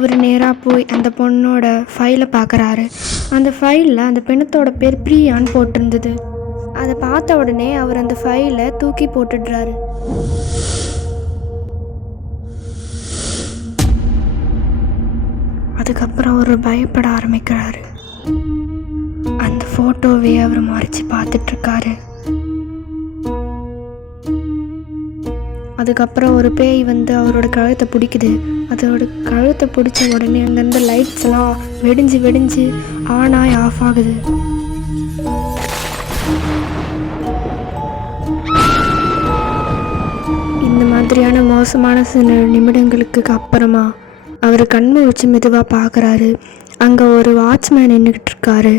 அவர் நேராக போய் அந்த பொண்ணோட ஃபைலை பார்க்குறாரு. அந்த ஃபைலில் அந்த பெண்ணத்தோட பேர் பிரியான்னு போட்டிருந்தது. அதை பார்த்த உடனே அவர் அந்த ஃபைலை தூக்கி போட்டுடுறாரு. அதுக்கப்புறம் அவர் பயப்பட ஆரம்பிக்கிறாரு. அந்த ஃபோட்டோவே அவர் மறைச்சி பார்த்துட்ருக்காரு. அதுக்கப்புறம் ஒரு பேய் வந்து அவரோட கழுத்தை பிடிக்குது. அதோட கழுத்தை பிடிச்ச உடனே அங்கேருந்து லைட்ஸ் எல்லாம் வெடிஞ்சு ஆன் ஆகி ஆஃப் ஆகுது. இந்த மாதிரியான மோசமான சில நிமிடங்களுக்கு அப்புறமா அவர் கண்முழிச்சு மெதுவாக பார்க்குறாரு. அங்கே ஒரு வாட்ச்மேன் நின்றுக்கிட்டு இருக்காரு.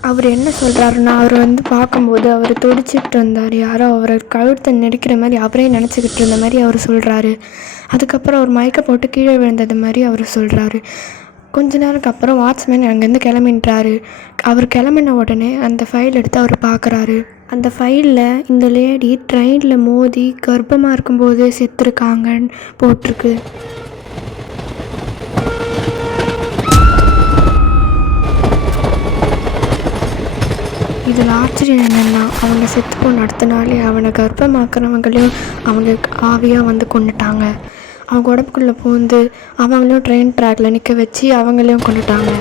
அவர் என்ன சொல்கிறாருன்னா, அவர் வந்து பார்க்கும்போது அவர் துடிச்சிட்டு இருந்தார். யாரோ அவரை கழுத்தை நெரிக்கிற மாதிரி அவரே நினச்சிக்கிட்டு இருந்த மாதிரி அவர் சொல்கிறாரு. அதுக்கப்புறம் அவர் மயக்க போட்டு கீழே விழுந்தது மாதிரி அவர் சொல்கிறாரு. கொஞ்ச நேரத்துக்கு அப்புறம் வாட்ச்மேன் அங்கேருந்து கிளம்பின்றாரு. அவர் கிளம்பின உடனே அந்த ஃபைல் எடுத்து அவர் பார்க்குறாரு. அந்த ஃபைலில் இந்த லேடி ட்ரெயினில் மோதி கர்ப்பமாக இருக்கும்போது செத்துருக்காங்கன்னு போட்டிருக்கு. இதில் ஆச்சரியம் என்னென்னா, அவங்க செத்து போன அடுத்த நாளே அவனை கர்ப்பமாக்குறவங்களையும் அவங்க ஆவியாக வந்து கொண்டுட்டாங்க. அவங்க உடம்புக்குள்ளே பூந்து அவங்களையும் ட்ரெயின் ட்ராக்கில் நிற்க வச்சு அவங்களையும் கொண்டுட்டாங்க.